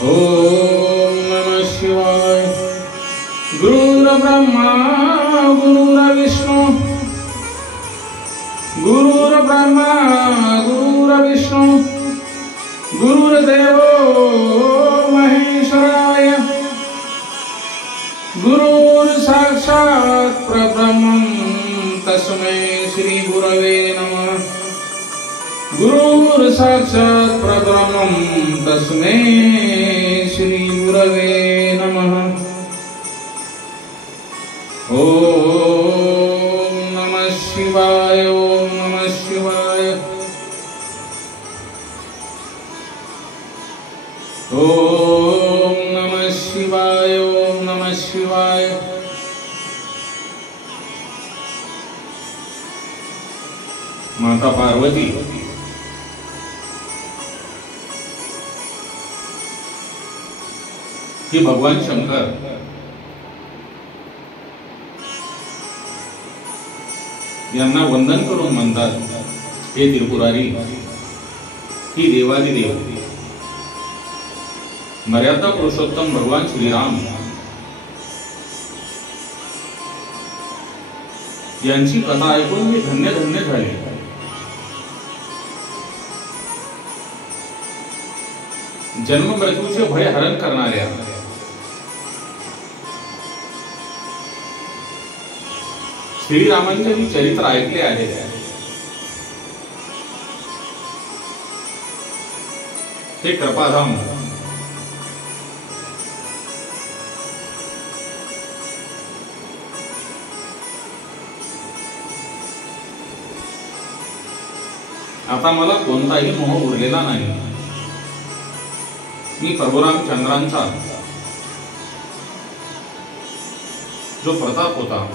ओम नमः शिवाय। गुरुर्ब्रह्मा गुरुर्विष्णु गुरुर्ब्रह्मा गुरुर्विष्णु गुरुर्देवो महेश्वराय। गुरुर्साक्षात् परब्रह्मं तस्मै श्री गुरवे नमः। गुरुर्साक्षात् परब्रह्मं तस्मै श्री गुरवे नमः। ओम नमः शिवाय। ओम नमः शिवाय। ओम नमः शिवाय। ओम नमः शिवाय। माता पार्वती ही भगवान शंकर यांना वंदन करून म्हणतात, हे त्रिपुरारी, ही देवादिदेव मर्यादा पुरुषोत्तम भगवान श्रीराम यांची कथा ऐकून मी धन्य धन्य झाले। जन्म मृत्यूचे भय हरण करणाऱ्या श्रीरामांचे मी चरित्र ऐकले आहे। हे कृपाधाम आता मला कोणताही मोह उरलेला नाही। मी प्रभू रामचंद्रांचा जो प्रताप होता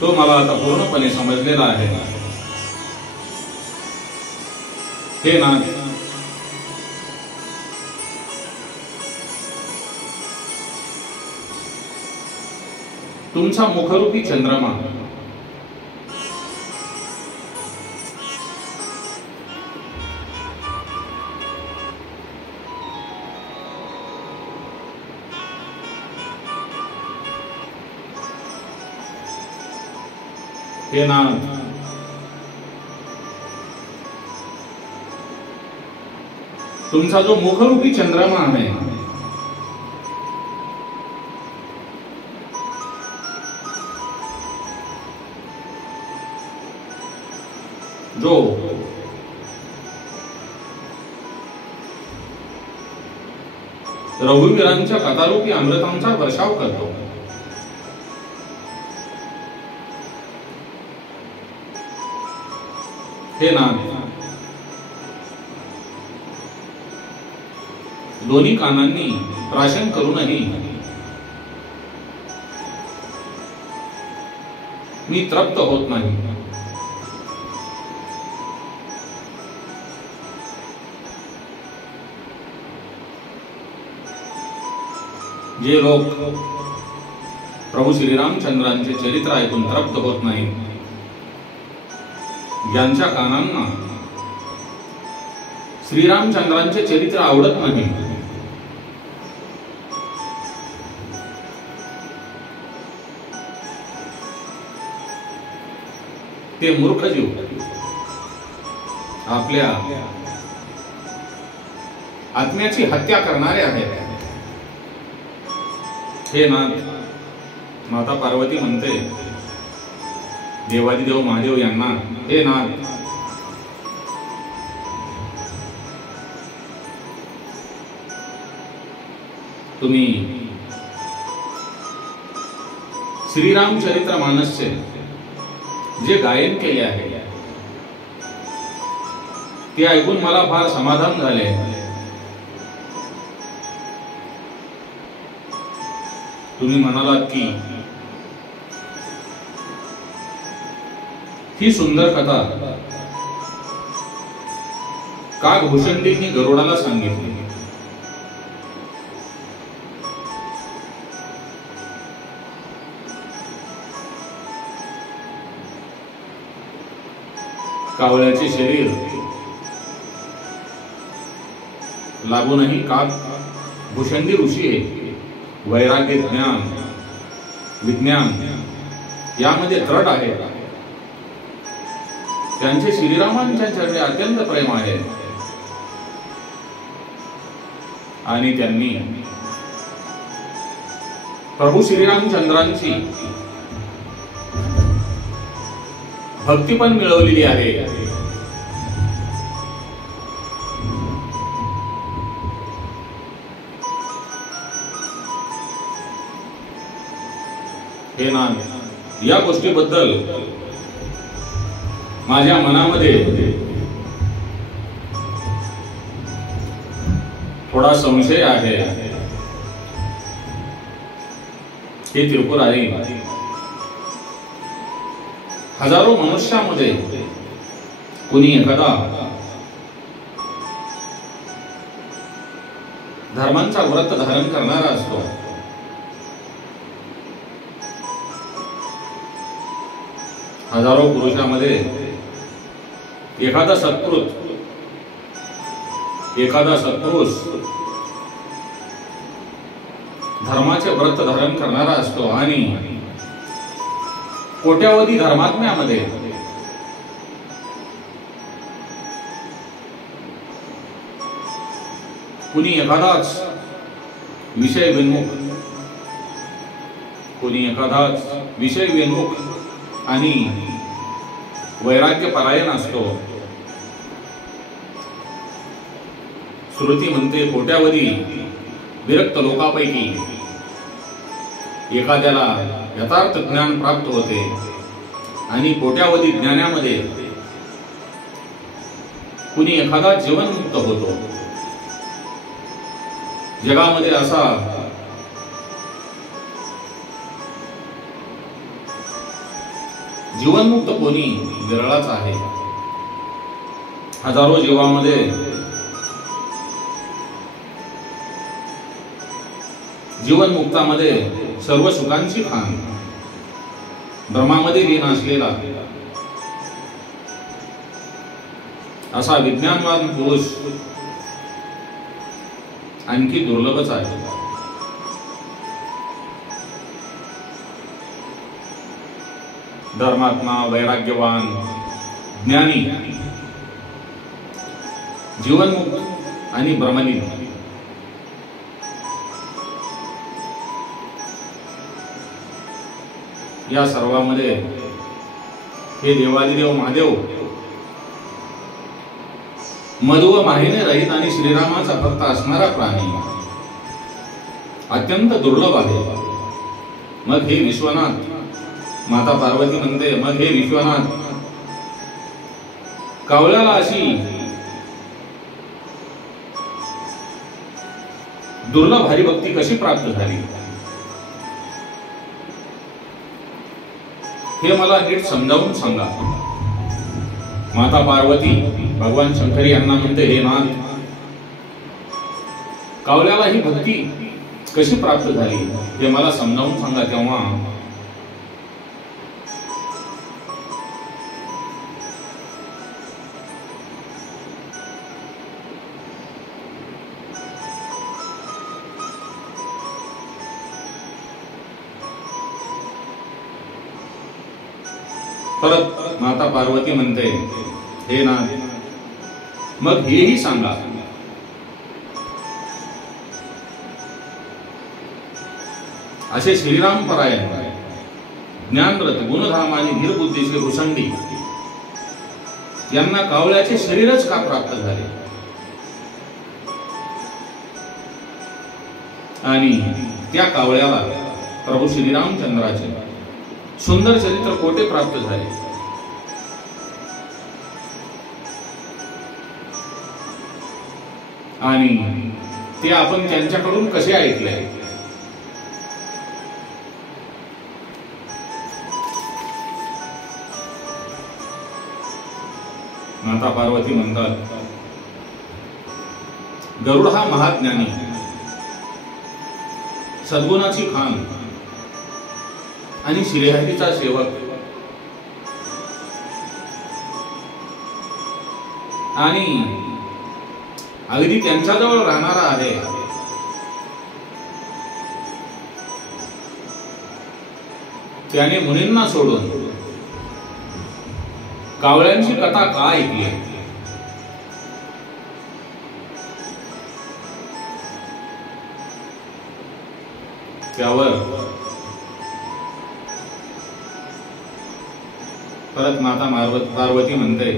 तो मला आता पूर्णपणे समजलेला आहे। हे नाथ, तुमचा मुखरूपी चंद्रमा हे नाथ, तुमचा जो मुखरूपी चंद्रमा आहे जो रघुवीरांच्या कथारूपी अमृतांचा वर्षाव करतो, हे नाथ, दोन्ही कानांनी प्राशन करूनही मी तृप्त होत नाही। जे लोक प्रभू श्रीरामचंद्रांचे चरित्र ऐकून तृप्त होत नाही, ज्यांच्या कानांना श्रीरामचंद्रांचे चरित्र आवडत नाही, ते मूर्ख जीव आपल्या आत्म्याची हत्या करणारे आहेत। हे नाथ, माता पार्वती म्हणते देवादिदेव महादेव यांना, हे नाथ, तुम्ही श्रीरामचरित्र मानसचे जे गायन केले आहे ते ऐकून मला फार समाधान झाले। तुम्ही म्हणालात की ही सुंदर कथा का घोषणींनी गरुडाला सांगितली। कावळ्याचे शरीर लागूनही काक भुषंडी ऋषी वैराग्य, ज्ञान, विज्ञान यामध्ये दृढ आहे. त्यांचे श्रीरामांच्या चरणी अत्यंत प्रेम आहे आणि त्यांनी प्रभू श्रीरामचंद्रांची भक्ती पण मिळवलेली आहे. हे ना, या गोष्टीबद्दल माझ्या मनामध्ये थोडा संशय आहे. हे त्रिपुरारी हजारो मनुष्यामध्ये कुणी एखादा धर्मांचा व्रत धारण करणारा असतो. हजारो पुरुषामध्ये एखादा सत्पुरुष धर्माचे व्रत धारण करणारा असतो आणि कोट्यावधी धर्मात्म्यामध्ये कुणी एखादाच विषय विन्मुख आणि वैराग्य परायण असतो. श्रुती म्हणते कोट्यावधी विरक्त लोकांपैकी एखाद्याला यथार्थ ज्ञान प्राप्त होते आणि कोट्यावधी ज्ञानामध्ये कुणी एखादा जीवनमुक्त होतो. जगामध्ये असा जीवनमुक्त कोणी विरळाच आहे. हजारो जीवांमध्ये जीवनमुक्तामध्ये सर्व सुखांची खाण ब्रह्मामध्ये लीन असलेला असा विज्ञानवान पुरुष आणखी दुर्लभच आहे. धर्मात्मा, वैराग्यवान, ज्ञानी, जीवनमुक्त आणि ब्रह्मलीन या सर्वांमध्ये हे देवादिदेव महादेव मधु व माहिने रहित आणि श्रीरामाचा भक्त असणारा प्राणी अत्यंत दुर्लभ आहे. मग हे विश्वनाथ, माता पार्वती म्हणते, मग हे विश्वनाथ कावळ्याला अशी दुर्लभ हरिभक्ती कशी प्राप्त झाली, हे मला नीट समजावून सांगा. माता पार्वती भगवान शंकर यांना म्हणते, हे नाथ, कावळ्याला ही भक्ती कशी प्राप्त झाली हे मला समजावून सांगा. तेव्हा परत माता पार्वती म्हणते, हे नाथ, मग हेही सांगा. असे श्रीराम परायण, ज्ञानरत, गुणधाम आणि धीरबुद्धीचे भुसंडी यांना कावळ्याचे शरीरच का प्राप्त झाले आणि त्या कावळ्याला प्रभू श्रीरामचंद्राचे सुंदर चरित्र कोठे प्राप्त झाले. आणि ते आपण त्यांच्याकडून कसे ऐकले. माता पार्वती म्हणतात, गरुड हा महाज्ञानी, सद्गुणाची खान आणि श्रीहरीचा सेवक आणि अगदी त्यांच्याजवळ राहणारा आहे. त्याने मुनींना सोडून कावळ्यांची कथा का ऐकली? त्यावर परत माता पार्वती म्हणते,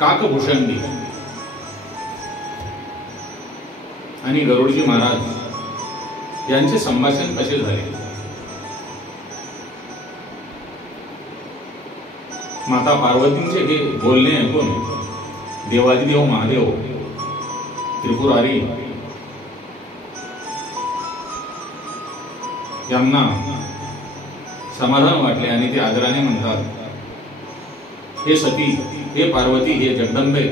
काकभूषणी आणि गरुडजी महाराज यांचे संभाषण कसे झाले? माता पार्वतींचे हे बोलणे ऐकून देवादिदेव महादेव त्रिपुरारी यांना समाधान वाटले आणि ते आदराने म्हणतात, हे सती, हे पार्वती, हे जगदंबे,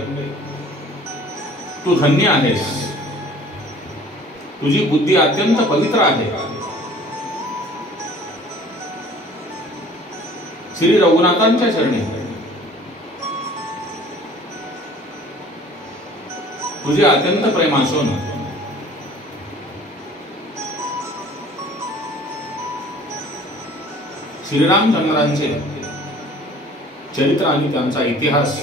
तू धन्य आहेस. तुझी बुद्धी अत्यंत पवित्र आहे. श्री रघुनाथांच्या चरणी तुझे अत्यंत प्रेम असून श्रीरामचंद्रांचे चरित्र आणि त्यांचा इतिहास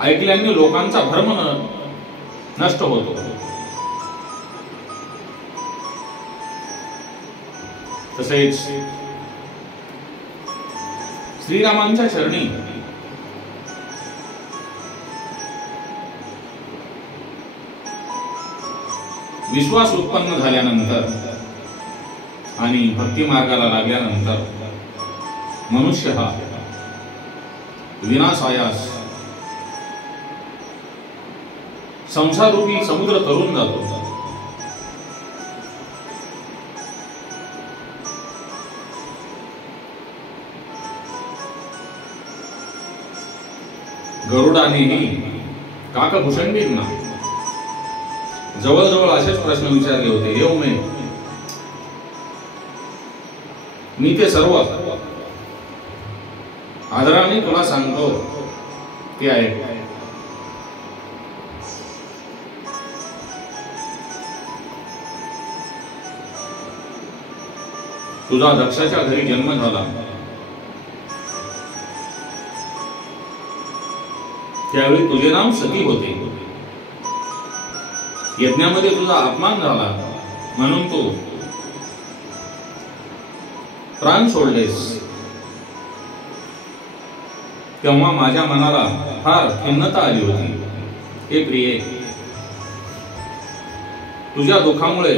ऐकल्याने लोकांचा भ्रम नष्ट होतो. तसेच श्रीरामांच्या चरणी विश्वास उत्पन्न झाल्यानंतर आणि भक्ती मार्गाला लागल्यानंतर मनुष्य हा विनाशायास संसारूपी समुद्र तरून जातो. गरुडानेही काकभूषणींना जवळजवळ असेच प्रश्न विचारले होते. हे उमे, मी ते सर्व आदराने तुला सांगतो ते आहे. तुझा दक्षाच्या घरी जन्म झाला त्यावेळी तुझे नाव सती होते. यज्ञामध्ये तुझा अपमान झाला म्हणून तू प्राण सोडलेस. तेव्हा माझ्या मनाला फार खिन्नता आली होती. हे प्रिये, तुझ्या दुःखामुळे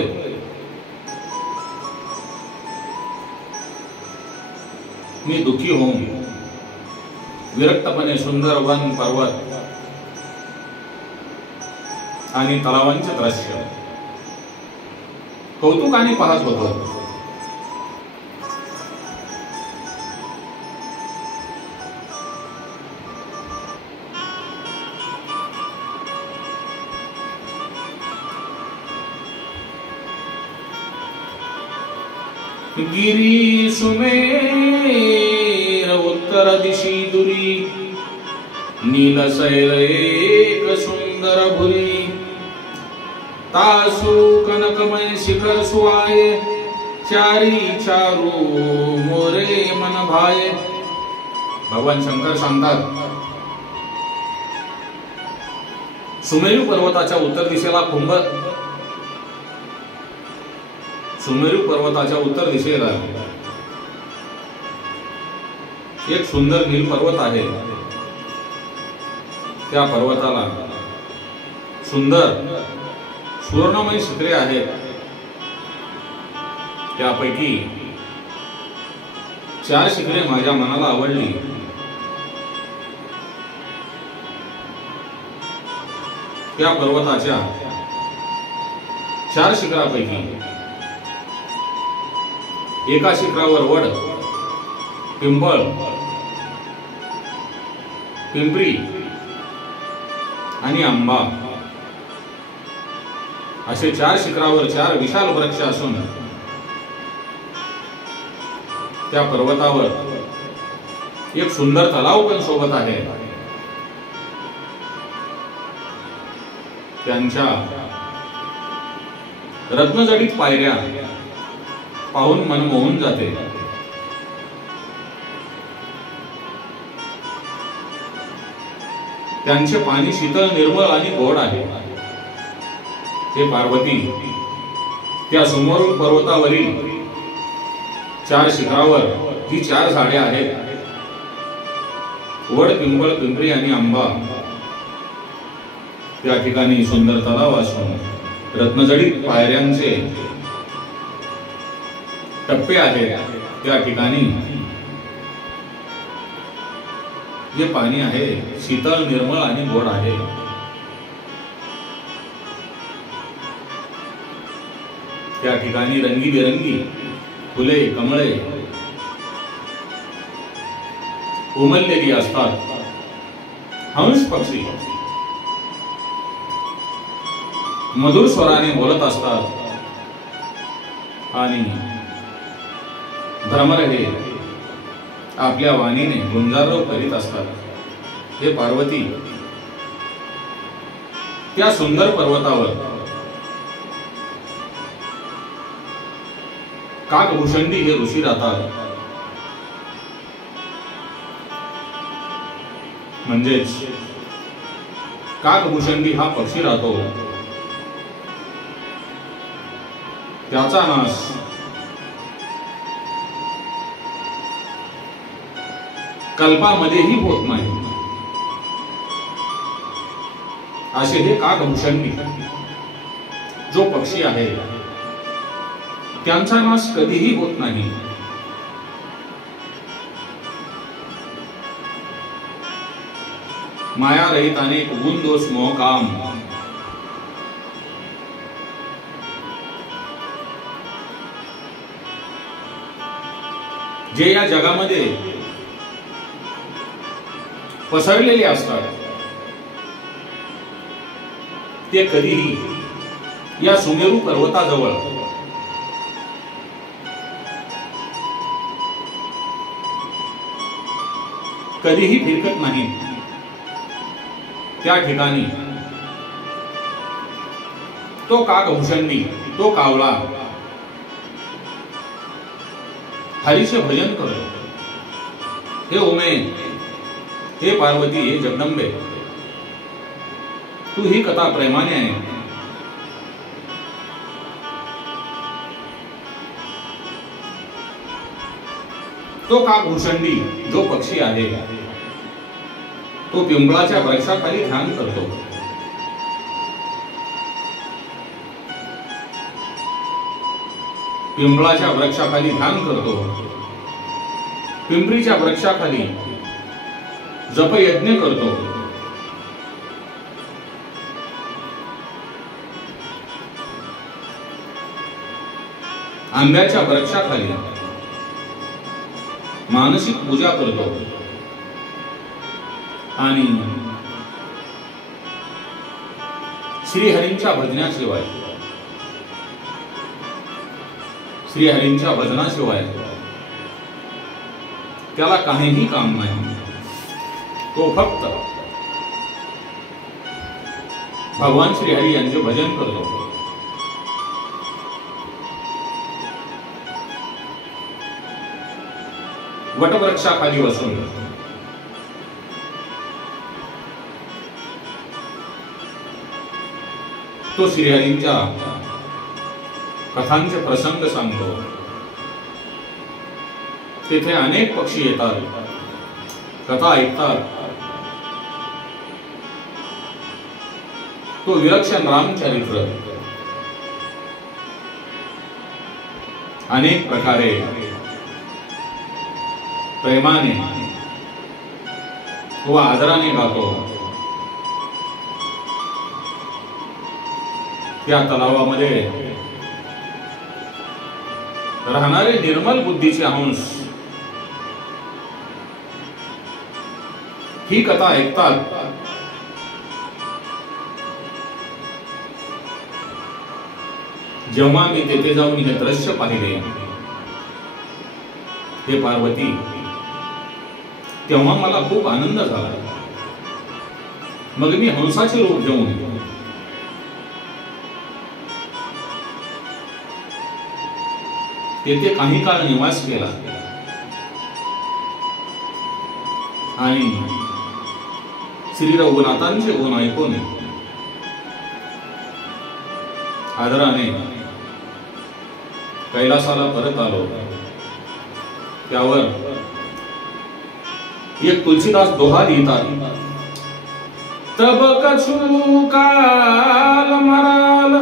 मी दुःखी होऊन विरक्तपणे सुंदर वन, पर्वत आणि तलावांचे दृश्य कौतुकाने पाहत होतो. गिरी सुमेर उत्तर दिशी दुरी, नीलशैल एक सुंदर भुरी, तासु कनकमय शिखर सुआये, चारी चारू मोरे मन भाये. भगवान शंकर सांगतात, सुमेरू पर्वताच्या उत्तर दिशेला सुमेरू पर्वताच्या उत्तर दिशेला एक सुंदर नील पर्वत आहे. त्या पर्वताला सुंदर सुवर्णमय शिखरे आहेत. त्यापैकी 4 शिखरे माझ्या मनाला आवडली. त्या पर्वताच्या 4 शिखरापैकी एका शिखरावर वड, पिंपळ, पिंपरी आणि आंबा असे 4 शिखरावर 4 विशाल वृक्ष असून त्या पर्वतावर एक सुंदर तलाव पण सोबत आहे. त्यांच्या रत्नजडित पायऱ्या पाहून मन मोहून जाते. त्यांचे पाणी शीतल, निर्मळ आणि गोड आहे. हे पार्वती, त्या सुमेरू पर्वतावरील 4 शिखरावर जी 4 झाडे आहेत, वड, पिंपळ, पिंपरी आणि आंबा, त्या ठिकाणी सुंदर तलाव असून रत्नजडित पायऱ्यांचे टप्पे आहेत. त्या ठिकाणी जे पाणी आहे शीतल, निर्मळ आणि गोड आहे. त्या ठिकाणी रंगीबेरंगी फुले, कमळे उमललेली असतात. हंस पक्षी मधुर स्वराने बोलत असतात आणि भ्रमर हे आपल्या वाणीने गुंजारव करीत असतात. हे पार्वती, त्या सुंदर पर्वतावर काकभूषणी हे ऋषी राहतात. म्हणजेच काकभूषणी हा पक्षी राहतो. त्याचा नाश कल्पामध्येही होत नाही. असे हे काकभूषणी जो पक्षी आहे त्यांचा नाश कधीही होत नाही. माया रहित अनेक गुण, दोष, मोह, काम जे या जगामध्ये पसरलेले असतात ते कधीही या सुमेरू पर्वताजवळ कधीही फिरकत नाही. त्या ठिकाणी तो काकभूषणी, तो कावळा हरीचे भजन करतो. हे उमे, हे पार्वती, हे जगदंबे, तू ही कथा प्रेमाने आहे. तो काकभूषणी जो पक्षी आहे तो पिंपळाच्या वृक्षाखाली ध्यान करतो. पिंपळाच्या वृक्षाखाली ध्यान करतो. पिंपरीच्या वृक्षाखाली जपयज्ञ करतो. आंब्याच्या वृक्षाखाली मानसिक पूजा करतो. आणि श्रीहरींच्या भजनाशिवाय, श्रीहरींच्या भजनाशिवाय त्याला काहीही काम नाही. तो फक्त भगवान श्रीहरी यांचे भजन करतो. वटवृक्षाखाली बसून तो श्रीहरींच्या कथांचे प्रसंग सांगतो. तिथे अनेक पक्षी येतात, कथा ऐकतात. तो विलक्षण रामचरित्र अनेक प्रकारे प्रेमाने व आदराने गातो. त्या तलावामध्ये राहणारे निर्मल बुद्धीचे हंस ही कथा ऐकतात. जेव्हा मी तेथे जाऊन हे दृश्य पाहिले, हे पार्वती, तेव्हा मला खूप आनंद झाला. मग मी हंसाचे रूप घेऊन तेथे काही काळ निवास केला आणि श्री रघुनाथांचे गुण ऐकून आदराने कैलासाला परत आलो. त्यावर एक तुलसीदास दोहा लिहितात. तब कछु काल मराल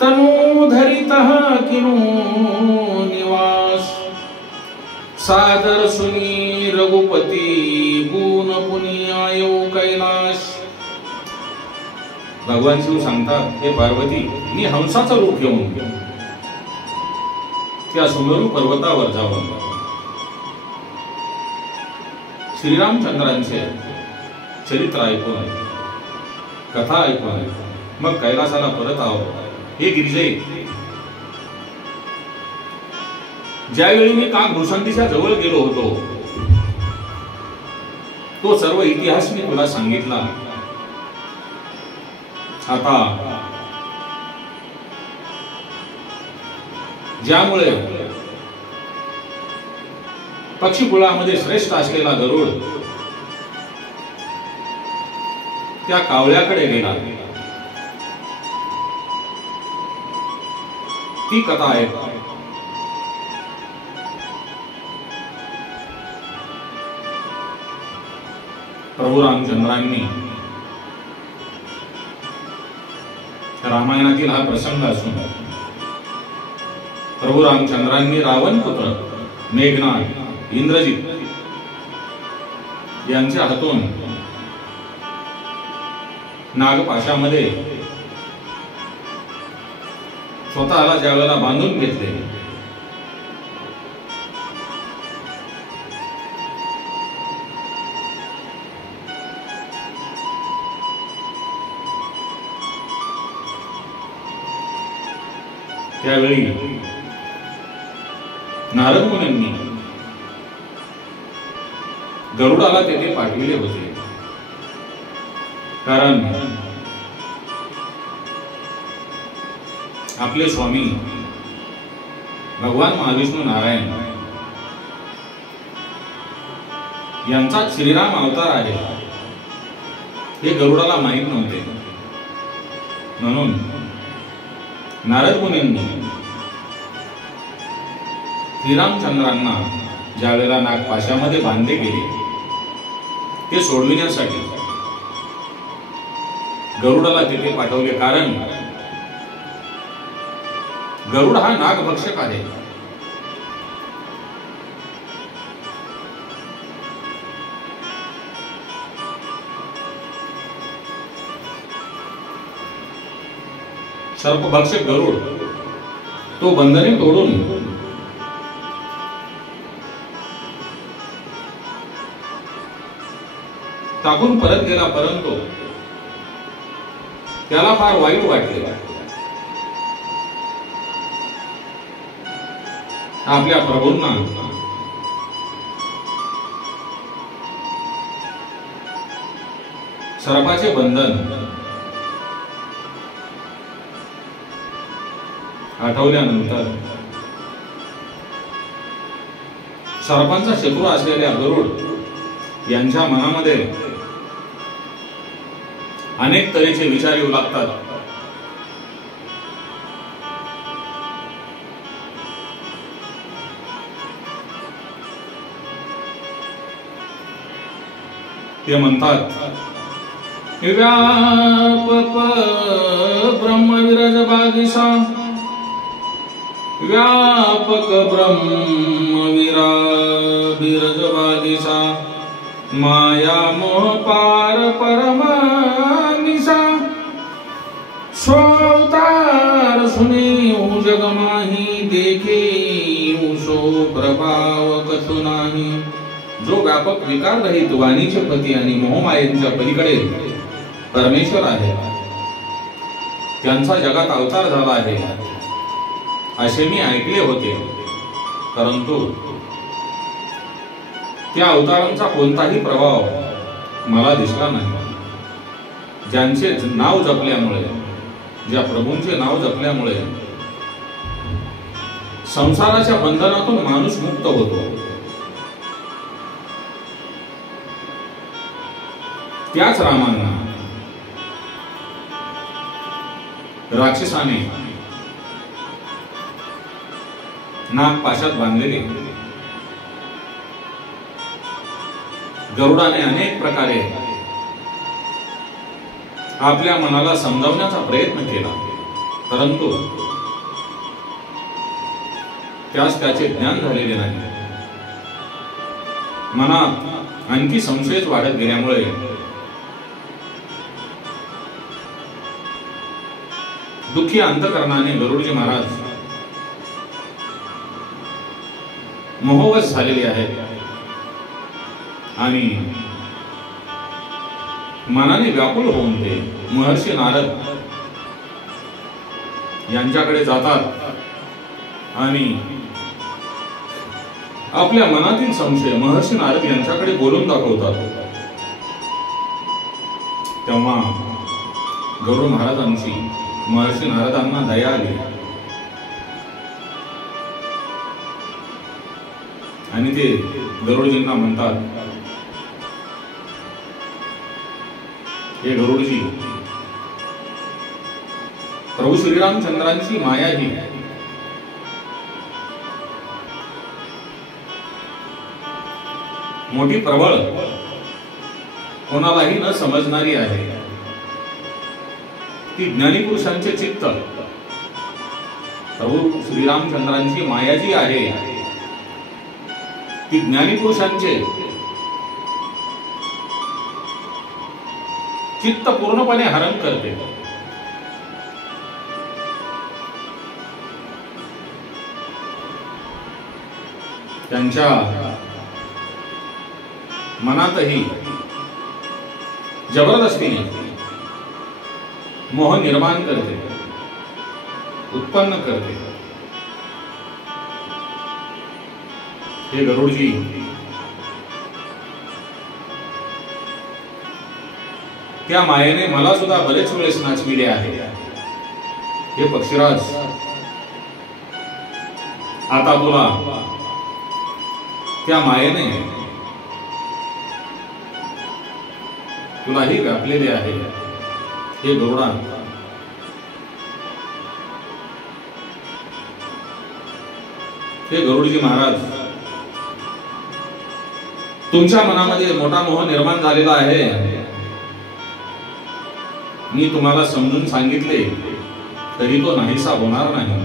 तनु धरितः किनु निवास सादर सुनी रघुपती गुण पुनि आयो कैलास. भगवान शिव सांगतात, हे पार्वती, मी हंसाचं रूप घेऊन त्या सुमेरू पर्वतावर जाऊन श्रीरामचंद्रांचे चरित्र ऐकून, कथा ऐकून मग कैलासाला परत आलो. हे गिरिजे, ज्यावेळी मी काकभूषणीच्या जवळ गेलो होतो तो सर्व इतिहास मी तुला सांगितला. आता ज्यामुळे पक्षीकुळामध्ये श्रेष्ठ असलेला गरुड त्या कावळ्याकडे गेला, ती कथा आहे. प्रभू रामचंद्रांनी, रामायणातील हा प्रसंग असून प्रभू रामचंद्रांनी रावण पुत्र मेघनाद इंद्रजित यांच्या हातून नागपाशामध्ये स्वतःला ज्यावेळेला बांधून घेतले त्यावेळी नारद मुनींनी गरुडाला तेथे पाठविले होते. कारण आपले स्वामी भगवान महाविष्णू नारायण यांचा श्रीराम अवतार आहे हे गरुडाला माहित नव्हते. म्हणून नारद मुनींनी श्रीरामचंद्रांना ज्यावेळेला नागपाशामध्ये बांधले गेले ते सोडविण्यासाठी गरुडाला तिथे पाठवले. कारण गरुड हा नागभक्षक आहे. सर्पभक्षक गरुड तो बंधने तोडून टाकून परत गेला, परंतु त्याला फार वाईट वाटले. आपल्या प्रभूंना सर्पाचे बंधन आठवल्यानंतर सर्पांचा शत्रू असलेल्या गरुड यांच्या मनामध्ये अनेक तऱ्हेचे विचार येऊ लागतात. ते म्हणतात, व्यापक ब्रह्मविरज बागिसा व्यापक ब्रह्मविरा विरज बागिसा माया मोह पार परमानिसा स्वतार सुने जग माही देखे उसो प्रभाव कसो नाही. जो व्यापक विकार रहित वाणीचे पती आणि मोहमायेच्या पलीकडे परमेश्वर आहे त्यांचा जगात अवतार झाला आहे असे मी ऐकले होते. परंतु त्या अवतारांचा कोणताही प्रभाव मला दिसला नाही. ज्यांचे नाव जपल्यामुळे, ज्या प्रभूंचे नाव जपल्यामुळे संसाराच्या बंधनातून माणूस मुक्त होतो, त्याच रामांना राक्षसाने नागपाशात बांधलेले, गरुडाने अनेक प्रकारे आपल्या मनाला समजावण्याचा प्रयत्न केला, परंतु त्यास त्याचे ज्ञान झालेले नाही. मनात आणखी संशयच वाढत गेल्यामुळे दुःखी अंतकरणाने गरुडजी महाराज मोहवश झालेले आहेत आणि मनाने व्याकुळ होऊन ते महर्षी नारद यांच्याकडे जातात आणि आपल्या मनातील संशय महर्षी नारद यांच्याकडे बोलून दाखवतात. तेव्हा गरुड महाराजांची महर्षी नारदांना दया आली आणि ते गरुडजींना म्हणतात, हे गरुडजी, प्रभू श्रीरामचंद्रांची माया ही मोठी प्रबळ, कोणालाही न समजणारी आहे. ती ज्ञानी पुरुषांचे चित्त प्रभू श्रीरामचंद्रांची माया जी आहे ती ज्ञानी पुरुषांचे चित्त पूर्णपणे हरण करते. त्यांच्या मनातही जबरदस्तीने मोह निर्माण करते, उत्पन्न करते. हे गरुडजी, त्या मायेने मला सुद्धा बरेच वेळेस नाचविले आहे. हे पक्षीराज, आता तुला त्या मायेने तुलाही व्यापलेले आहे. हे गरुडा, हे गरुडजी महाराज, तुमच्या मनामध्ये मोठा मोह निर्माण झालेला आहे. मी तुम्हाला समजून सांगितले तरी तो नाहीसा होणार नाही.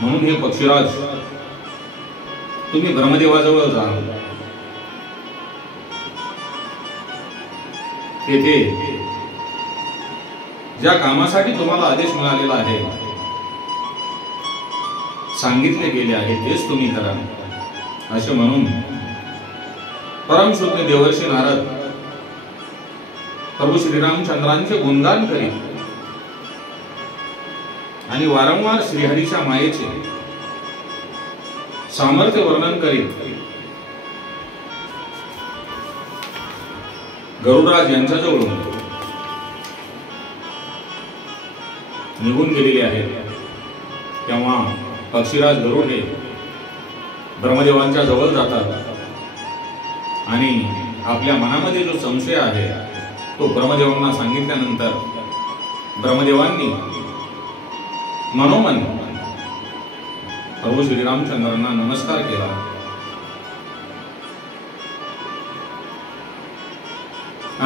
म्हणून हे पक्षीराज, तुम्ही ब्रह्मदेवाजवळ जा. तेथे ज्या कामासाठी तुम्हाला आदेश मिळालेला आहे, सांगितले गेले आहे, तेच तुम्ही करा. असे म्हणून परमशुद्ध देवर्षी नारद प्रभू श्रीरामचंद्रांचे गुणगान करीत आणि वारंवार श्रीहरीच्या मायेचे सामर्थ्य वर्णन करीत गरुडराज यांच्याजवळून निघून गेलेले आहेत. तेव्हा पक्षीराज गरुड हे ब्रह्मदेवांच्या जवळ जातात आणि आपल्या मनामध्ये जो संशय आहे तो ब्रह्मदेवांना सांगितल्यानंतर ब्रह्मदेवांनी मनोमन प्रभू श्रीरामचंद्रांना नमस्कार केला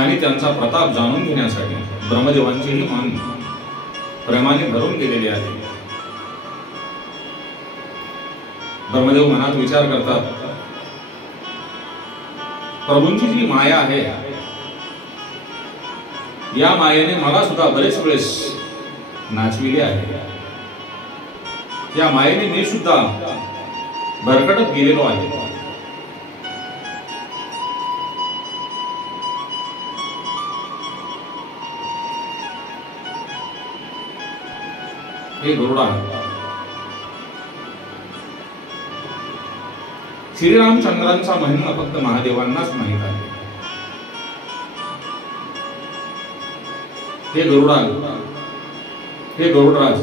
आणि त्यांचा प्रताप जाणून घेण्यासाठी ब्रह्मदेवांचेही मन प्रेमाने भरून गेलेले आहे. ब्रह्मदेव मनात विचार करतात, प्रभूंची जी माया आहे या मायेने मला सुद्धा बरेच वेळेस नाचविले आहे. या मायेने मी सुद्धा भरकटत गेलेलो आहे. हे गरुडा, श्रीरामचंद्रांचा महिमा फक्त महादेवांनाच माहित आहे. हे गरुडराज,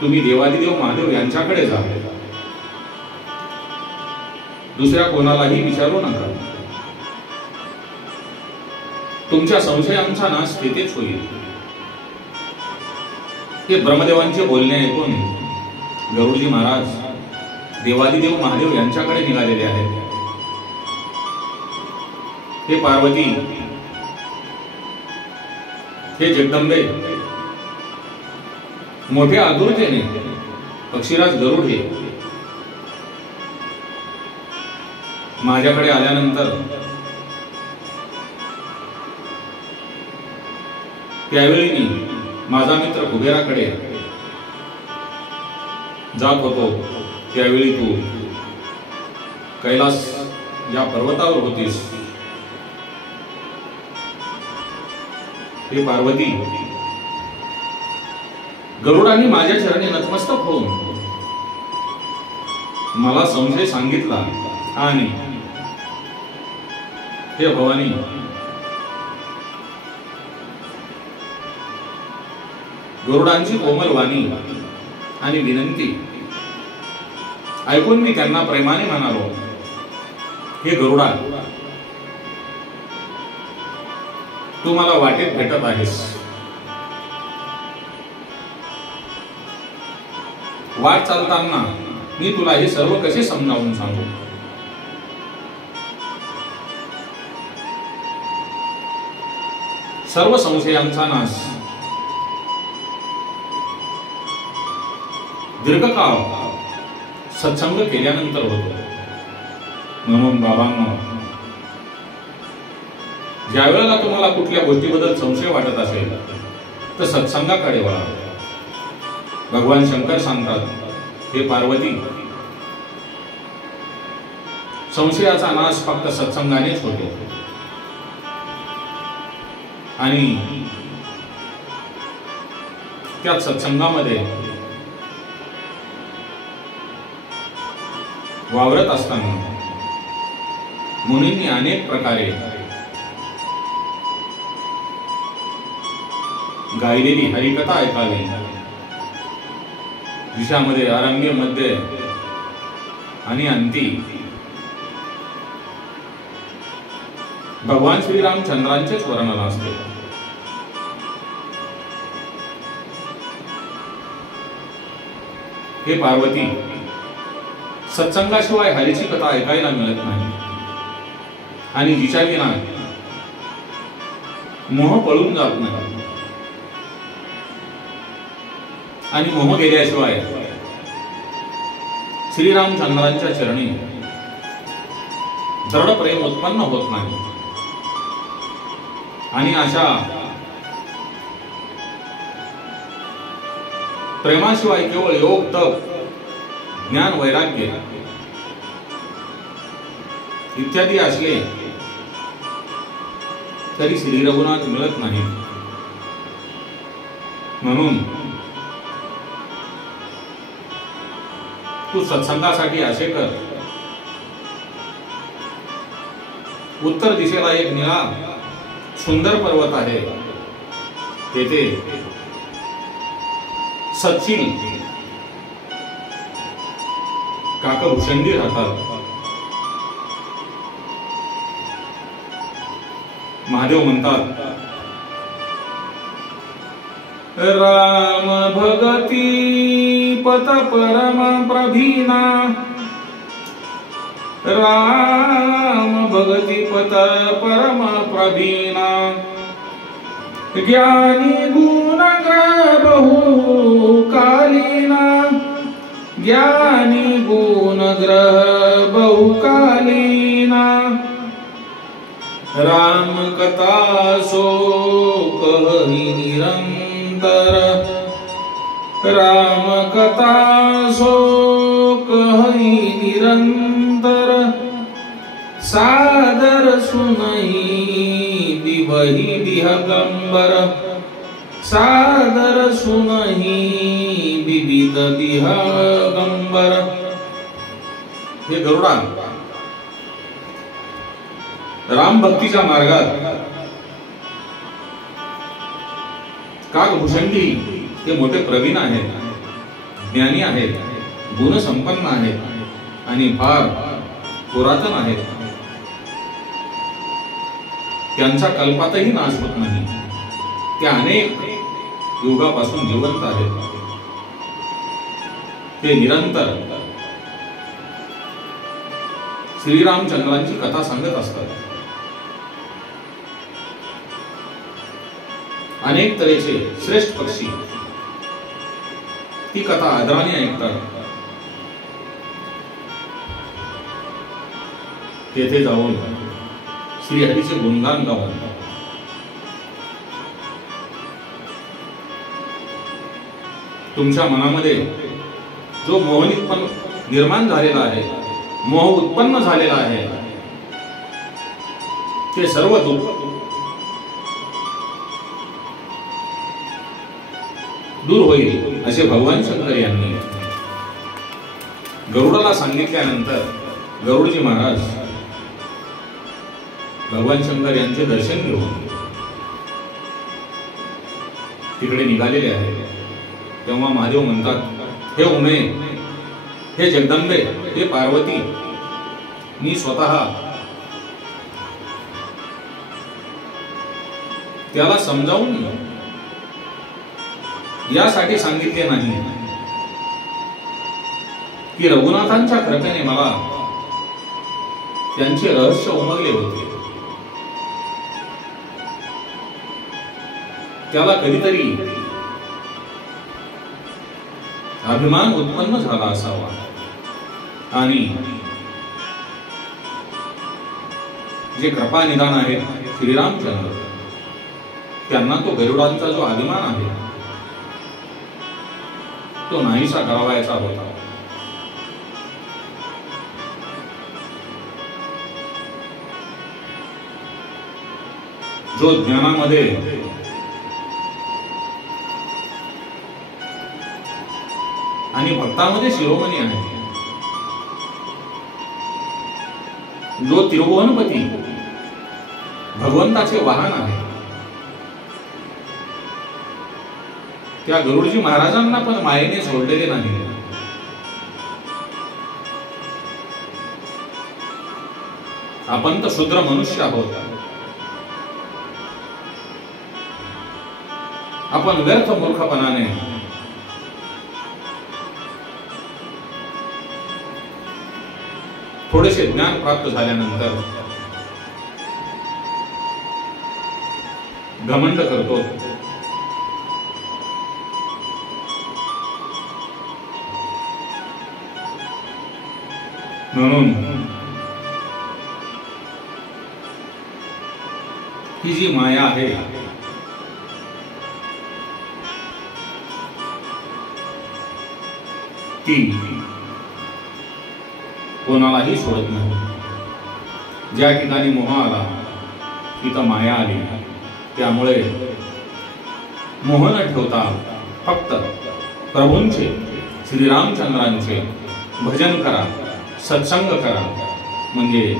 तुम्ही देवादिदेव महादेव यांच्याकडे जा, दुसऱ्या कोणालाही विचारू नका. तुमच्या संशयांचा नाश तेथेच होईल. हे ब्रह्मदेवांचे बोलणे ऐकून गरुडजी महाराज देवादिदेव महादेव यांच्याकडे निघालेले आहेत. हे पार्वती, हे जगदंबे, मोठ्या आतुरतेने पक्षीराज गरुड हे माझ्याकडे आल्यानंतर त्यावेळी मी माझा मित्र कुबेराकडे जात होतो. त्यावेळी तू कैलास या पर्वतावर होतीस. हे पार्वती, गरुडाने माझ्या चरणी नतमस्तक होऊन मला संशय सांगितला आणि हे भवानी, गरुडांची कोमल वाणी आणि विनंती ऐकून मी त्यांना प्रेमाने म्हणालो, हे गरुडा, तू मला वाटेत भेटत आहेस. वाट चालताना मी तुला हे सर्व कसे समजावून सांगू. सर्व संशयांचा नाश दीर्घकाळ सत्संग केल्यानंतर होतो. म्हणून बाबांनो, ज्या वेळेला तुम्हाला कुठल्या गोष्टीबद्दल संशय वाटत असेल तर सत्संगाकडे वळा. भगवान शंकर सांगतात, हे पार्वती, संशयाचा नाश फक्त सत्संगानेच होतो. आणि त्या सत्संगामध्ये वावरत असताना मुनींनी अनेक प्रकारे गायलेली हरिकथा ऐकावी, जिच्यामध्ये आरंभी, मध्ये आणि अंती भगवान श्रीरामचंद्रांचेच वर्णन असते. हे पार्वती, सत्संगाशिवाय हरीची कथा ऐकायला मिळत नाही. आणि जिच्या विना मोह पळून जात नाही. आणि मोह गेल्याशिवाय श्रीरामचंद्रांच्या चरणी दृढ प्रेम उत्पन्न होत नाही. आणि अशा प्रेमाशिवाय केवळ योग, तप, ज्ञान, वैराग्य इत्यादी असले तरी श्री रघुनाथ मिळत नाही. म्हणून तू सत्संगासाठी असे कर, उत्तर दिशेला एक निळा सुंदर पर्वत आहे. तेथे सच्चिल काकभूषणी राहतात. महादेव म्हणतात, राम भगती पथ परम प्रभीना, राम भगती पथ परम प्रभीना, ज्ञानी गुण बहु कालीना, ज्ञानी गुण ग्रह बहुकालीना, राम कथा सो कहि निरंतर, राम कथा सो कहि निरंतर, सादर सुनहि दिवहि दिगंबर, सादर सुनहि विविध दिगंबर. हे गरुडा, राम भक्तीच्या मार्गात काकभूषणी हे मोठे प्रवीण आहेत, ज्ञानी आहेत, गुणसंपन्न आहेत आणि फार पुरातन आहेत. त्यांचा कल्पातही नाश होत नाही. ते अनेक युगापासून जिवंत आहेत. ते निरंतर श्रीरामचंद्रांची कथा सांगत असतात. अनेक तऱ्हेचे श्रेष्ठ पक्षी ती कथा आदराने ऐकतात. तेथे जाऊन श्रीहरीचे गुणगान गाऊन तुमच्या मनामध्ये जो मोह निर्माण झालेला आहे, मोह उत्पन्न झालेला आहे, ते सर्व दूर होईल असे भगवान शंकर यांनी गरुडाला सांगितल्यानंतर गरुडजी महाराज भगवान शंकर यांचे दर्शन घेऊन तिकडे निघालेले आहे. तेव्हा महादेव म्हणतात, हे उमे, हे जगदंबे, हे पार्वती, मी स्वतः त्याला समजावून यासाठी सांगितले नाही की रघुनाथांच्या कृपेने मला त्यांचे रहस्य उमगले होते. त्याला कधीतरी अभिमान उत्पन्न झाला असावा आणि जे कृपा निदान आहे श्रीरामचंद्र, त्यांना तो गरुडांचा जो अभिमान आहे तो नाहीसा करावायचा होता. जो ज्ञानामध्ये आणि भक्तामध्ये शिरोमणी आहे, जो तिरुभुवनपती भगवंताचे वाहन आहे, त्या गरुडजी महाराजांना पण मायेने सोडलेले नाही. आपण तर शूद्र मनुष्य आहोत. आपण व्यर्थ मूर्खपणाने थोडेसे ज्ञान प्राप्त झाल्यानंतर घमंड करतो. म्हणून ही जी माया आहे ती कोणालाही सोडत नाही. ज्या ठिकाणी मोह आला तिथं माया आली. त्यामुळे मोह न ठेवता फक्त प्रभूंचे, श्रीरामचंद्रांचे भजन करा, सत्संग करा, म्हणजे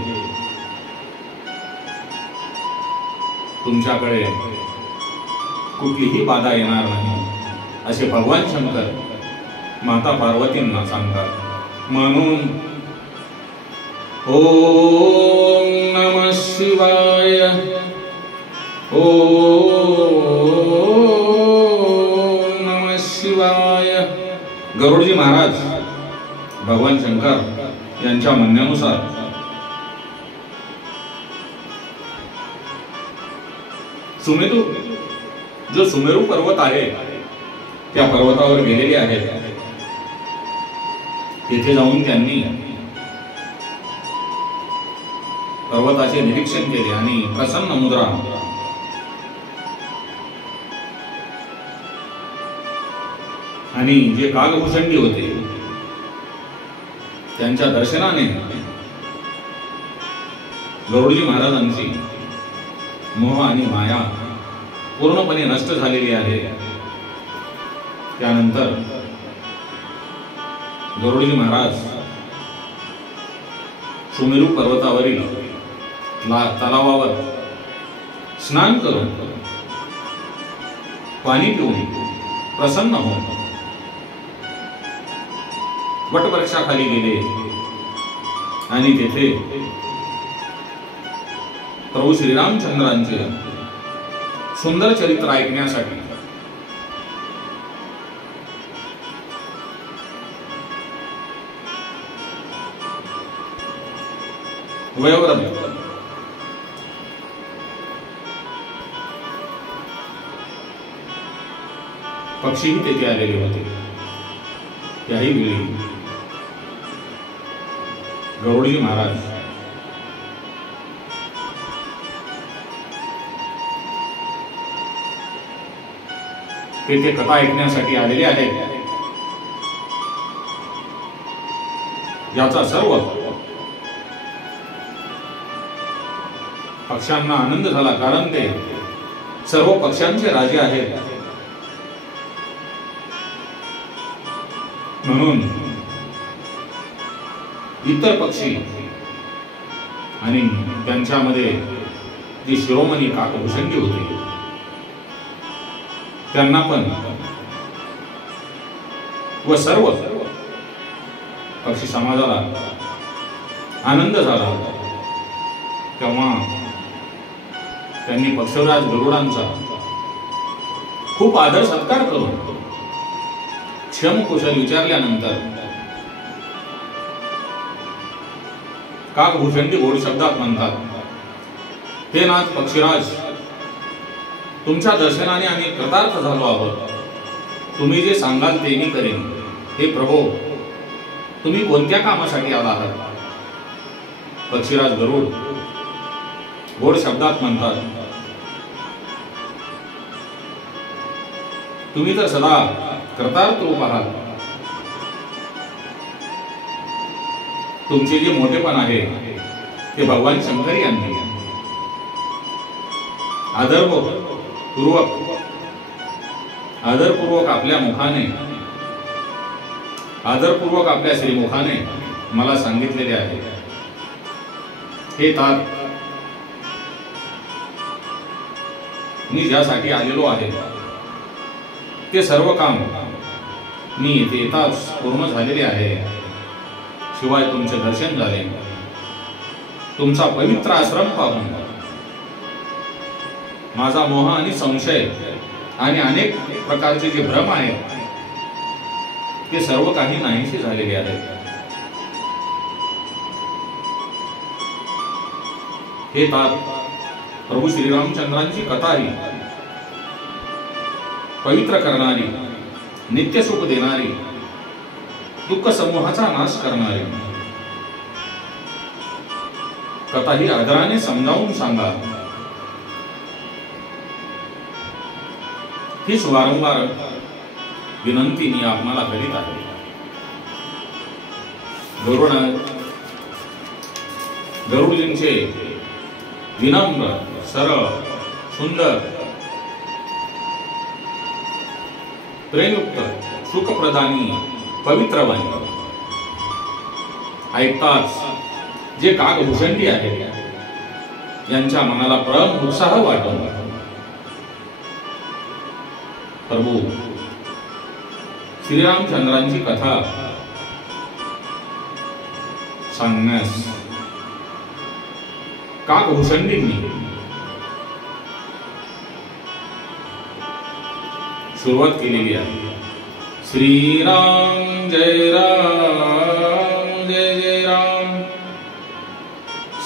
तुमच्याकडे कुठलीही बाधा येणार नाही असे भगवान शंकर माता पार्वतींना सांगतात. म्हणून ओम नमः शिवाय, ओम नमः शिवाय. गरुडजी महाराज भगवान शंकर यांच्या म्हणण्यानुसार सुमेरू, जो सुमेरू पर्वत आहे त्या पर्वतावर गेलेले आहेत. तिथे जाऊन त्यांनी पर्वताचे निरीक्षण केले आणि प्रसन्न मुद्रा आणि जे कागभूषणी होते त्यांच्या दर्शनाने गरुडजी महाराजांची मोह आणि माया पूर्णपणे नष्ट झालेली आहे. त्यानंतर गरुडजी महाराज सुमेरू पर्वतावरील तलावावर स्नान करून पाणी पिऊन प्रसन्न होऊन वटवृक्षाखाली गेले आणि तेथे प्रभू श्रीरामचंद्रांचे सुंदर चरित्र ऐकण्यासाठी वयोवृद्ध पक्षीही तेथे आलेले होते. त्याही वेळी गरुडजी महाराज तेथे कथा ऐकण्यासाठी आलेले आहेत. याचा सर्व पक्ष्यांना आनंद झाला, कारण ते सर्व पक्ष्यांचे राजे आहेत. म्हणून इतर पक्षी आणि त्यांच्यामध्ये जी शिरोमणी काकभूषणी होती त्यांना पण व सर्व पक्षी समाजाला आनंद झाला. तेव्हा त्यांनी पक्षराज गरुडांचा खूप आदर सत्कार करून क्षमकुशल विचारल्यानंतर काकभूषणी गोड शब्दात म्हणतात, हे नाथ पक्षीराज, तुमच्या दर्शनाने आम्ही कृतार्थ झालो आहोत. तुम्ही जे सांगाल ते मी करेन. हे प्रभो, तुम्ही कोणत्या कामासाठी आला आहात? पक्षीराज गरुड गोड शब्दात म्हणतात, तुम्ही तर सदा कृतार्थ रूप आहात. तुमचे जे मोठेपण आहे ते भगवान शंकर यांनी आदरपूर्वक आपल्या मुखाने, आदरपूर्वक आपल्या श्रीमुखाने मला सांगितलेले आहे. हे तात, मी ज्यासाठी आलेलो आहे ते सर्व काम मी येथे येताच पूर्ण झालेले आहे. शिवाय तुमचे दर्शन झाले, तुमचा पवित्र आश्रम पाहून माझा मोह आणि संशय आणि अनेक प्रकारचे जे भ्रम आहेत ते सर्व काही नाहीसे झालेले आहेत. हे तात, प्रभू श्रीरामचंद्रांची कथा ही पवित्र करणारी, नित्य सुख देणारी, दुःख समूहाचा नाश करणारी कथा ही आदराने समजावून सांगा. हीच वारंवार विनंती मी आपणाला करीत आहे. गरुडजींचे विनम्र, सरळ, सुंदर, प्रेमयुक्त, सुखप्रदानी पवित्र वाणी ऐकताच जे काकभूषणी आहेत यांच्या मनाला परम उत्साह वाटून प्रभू श्रीरामचंद्रांची कथा सांगण्यास काकभूषणींनी सुरुवात केलेली आहे. श्रीराम जय राम जय जय राम,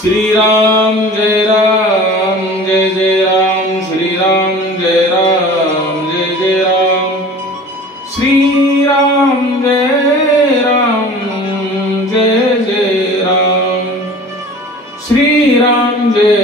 श्रीराम जय राम जय जय राम, श्रीराम जय राम जय जय राम, श्रीराम जय राम जय जय राम, श्रीराम जय